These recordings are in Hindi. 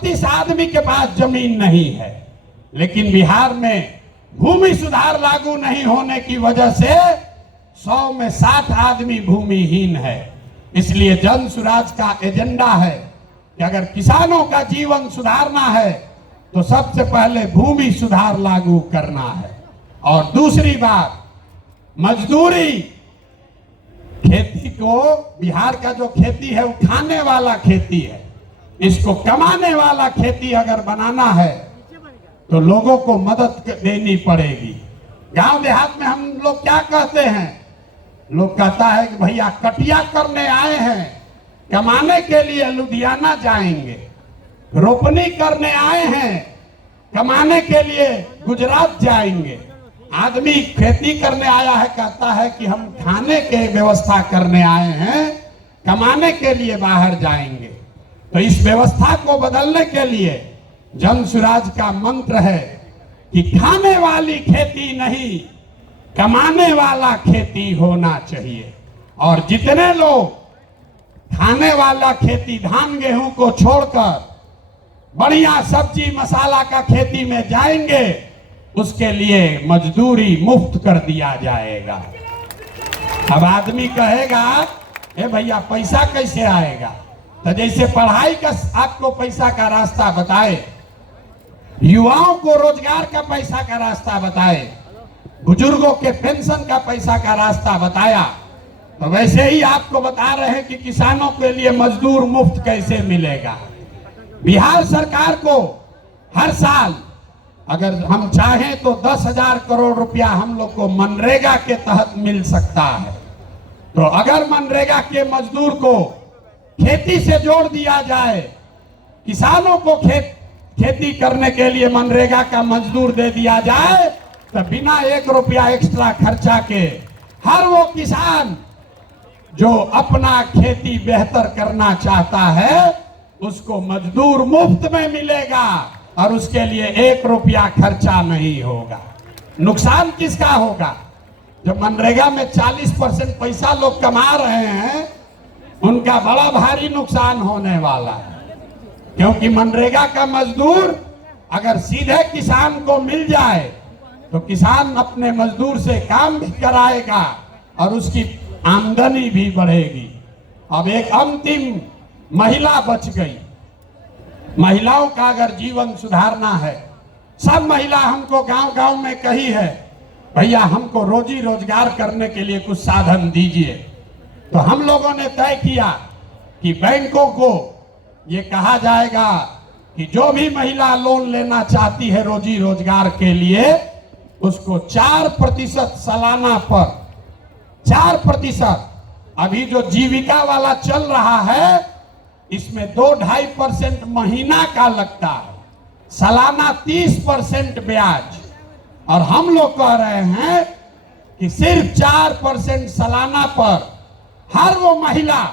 38 आदमी के पास जमीन नहीं है, लेकिन बिहार में भूमि सुधार लागू नहीं होने की वजह से 100 में 60 आदमी भूमिहीन है। इसलिए जन सुराज का एजेंडा है कि अगर किसानों का जीवन सुधारना है तो सबसे पहले भूमि सुधार लागू करना है। और दूसरी बात, मजदूरी। खेती को, बिहार का जो खेती है वो खाने वाला खेती है, इसको कमाने वाला खेती अगर बनाना है तो लोगों को मदद देनी पड़ेगी। गांव देहात में हम लोग क्या कहते हैं, लोग कहता है कि भैया कटिया करने आए हैं, कमाने के लिए लुधियाना जाएंगे, रोपनी करने आए हैं, कमाने के लिए गुजरात जाएंगे। आदमी खेती करने आया है, कहता है कि हम खाने के व्यवस्था करने आए हैं, कमाने के लिए बाहर जाएंगे। तो इस व्यवस्था को बदलने के लिए जन सुराज का मंत्र है कि खाने वाली खेती नहीं, कमाने वाला खेती होना चाहिए। और जितने लोग खाने वाला खेती, धान गेहूं को छोड़कर बढ़िया सब्जी मसाला का खेती में जाएंगे, उसके लिए मजदूरी मुफ्त कर दिया जाएगा। अब आदमी कहेगा, ए भैया पैसा कैसे आएगा? तो जैसे पढ़ाई का आपको पैसा का रास्ता बताए, युवाओं को रोजगार का पैसा का रास्ता बताए, बुजुर्गों के पेंशन का पैसा का रास्ता बताया, तो वैसे ही आपको बता रहे हैं कि किसानों के लिए मजदूर मुफ्त कैसे मिलेगा। बिहार सरकार को हर साल अगर हम चाहें तो 10,000 करोड़ रुपया हम लोग को मनरेगा के तहत मिल सकता है। तो अगर मनरेगा के मजदूर को खेती से जोड़ दिया जाए, किसानों को खेती करने के लिए मनरेगा का मजदूर दे दिया जाए, तो बिना 1 रुपया एक्स्ट्रा खर्चा के हर वो किसान जो अपना खेती बेहतर करना चाहता है उसको मजदूर मुफ्त में मिलेगा और उसके लिए 1 रुपया खर्चा नहीं होगा। नुकसान किसका होगा? जो मनरेगा में 40% पैसा लोग कमा रहे हैं, उनका बड़ा भारी नुकसान होने वाला है। क्योंकि मनरेगा का मजदूर अगर सीधे किसान को मिल जाए तो किसान अपने मजदूर से काम भी कराएगा और उसकी आमदनी भी बढ़ेगी। अब एक अंतिम महिला बच गई। महिलाओं का अगर जीवन सुधारना है, सब महिला हमको गांव-गांव में कही है, भैया हमको रोजी रोजगार करने के लिए कुछ साधन दीजिए। तो हम लोगों ने तय किया कि बैंकों को ये कहा जाएगा कि जो भी महिला लोन लेना चाहती है रोजी रोजगार के लिए, उसको 4% सालाना पर 4%, अभी जो जीविका वाला चल रहा है इसमें 2-2.5% महीना का लगता है, सालाना 30% ब्याज। और हम लोग कह रहे हैं कि सिर्फ 4% सालाना पर हर वो महिला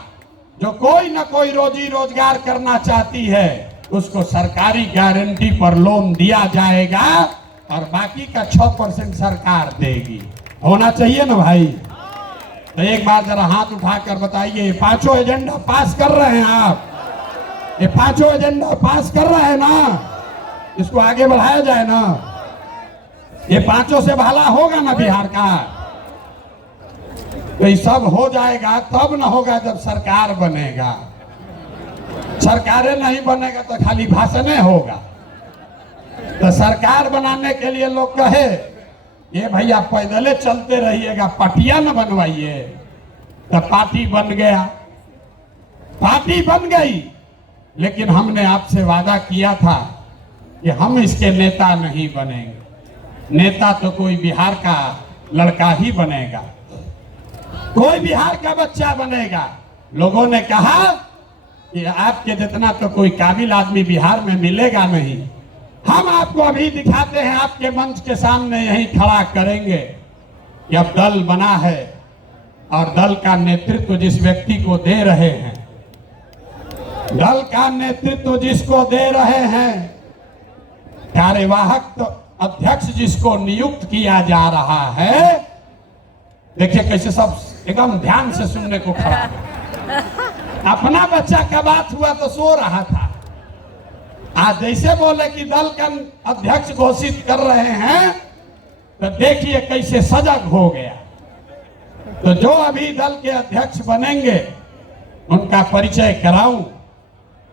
जो कोई ना कोई रोजी रोजगार करना चाहती है उसको सरकारी गारंटी पर लोन दिया जाएगा और बाकी का 6% सरकार देगी। होना चाहिए ना भाई? तो एक बार जरा हाथ उठाकर बताइए, 5 एजेंडा पास कर रहे हैं आप? ये 5 एजेंडा पास कर रहे हैं ना? इसको आगे बढ़ाया जाए ना? ये 5 से भला होगा ना बिहार का? तो ये सब हो जाएगा तब ना होगा जब सरकार बनेगा। सरकारें नहीं बनेगा तो खाली भाषण होगा। तो सरकार बनाने के लिए लोग कहे ये भैया पैदले चलते रहिएगा, पार्टियां न बनवाइए। तो पार्टी बन गया, पार्टी बन गई, लेकिन हमने आपसे वादा किया था कि हम इसके नेता नहीं बनेंगे। नेता तो कोई बिहार का लड़का ही बनेगा, कोई बिहार का बच्चा बनेगा। लोगों ने कहा कि आपके जितना तो कोई काबिल आदमी बिहार में मिलेगा नहीं। हम आपको अभी दिखाते हैं, आपके मंच के सामने यही खड़ा करेंगे कि अब दल बना है और दल का नेतृत्व जिस व्यक्ति को दे रहे हैं, दल का नेतृत्व जिसको दे रहे हैं, कार्यवाहक अध्यक्ष जिसको नियुक्त किया जा रहा है, देखिए कैसे सब एकदम ध्यान से सुनने को खड़ा। अपना बच्चा का बात हुआ तो सो रहा था, आज जैसे बोले कि दल का अध्यक्ष घोषित कर रहे हैं, तो देखिए कैसे सजग हो गया। तो जो अभी दल के अध्यक्ष बनेंगे उनका परिचय कराऊं,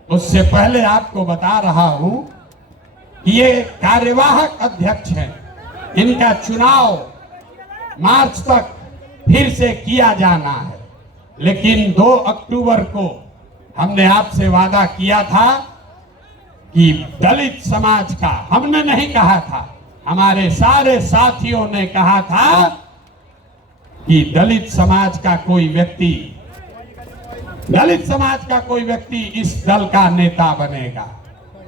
उससे पहले आपको बता रहा हूं कि ये कार्यवाहक अध्यक्ष हैं। इनका चुनाव मार्च तक फिर से किया जाना है, लेकिन 2 अक्टूबर को हमने आपसे वादा किया था कि दलित समाज का, हमने नहीं कहा था, हमारे सारे साथियों ने कहा था कि दलित समाज का कोई व्यक्ति इस दल का नेता बनेगा।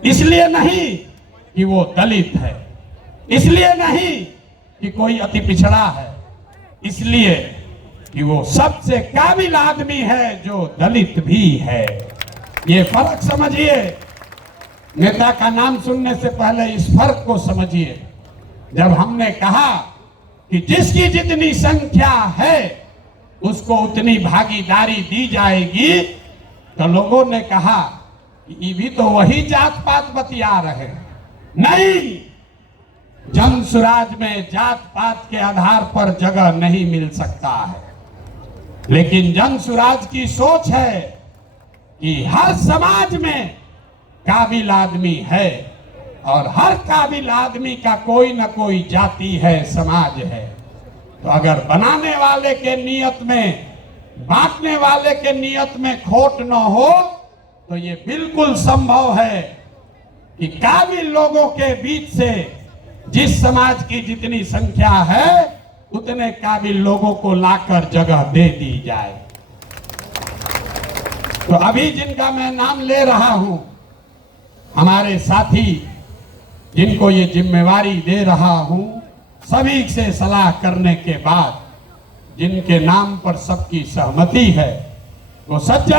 इसलिए नहीं कि वो दलित है, इसलिए नहीं कि कोई अति पिछड़ा है, इसलिए कि वो सबसे काबिल आदमी है जो दलित भी है। ये फर्क समझिए। नेता का नाम सुनने से पहले इस फर्क को समझिए। जब हमने कहा कि जिसकी जितनी संख्या है उसको उतनी भागीदारी दी जाएगी, तो लोगों ने कहा कि ये भी तो वही जात पात बतिया रहे। नहीं, जन सुराज में जात पात के आधार पर जगह नहीं मिल सकता है, लेकिन जन सुराज की सोच है कि हर समाज में काबिल आदमी है और हर काबिल आदमी का कोई न कोई जाति है, समाज है। तो अगर बनाने वाले के नियत में, बांटने वाले के नियत में खोट न हो, तो ये बिल्कुल संभव है कि काबिल लोगों के बीच से जिस समाज की जितनी संख्या है उतने काबिल लोगों को लाकर जगह दे दी जाए। तो अभी जिनका मैं नाम ले रहा हूं, हमारे साथी जिनको ये जिम्मेवारी दे रहा हूं, सभी से सलाह करने के बाद जिनके नाम पर सबकी सहमति है, वो सज्जन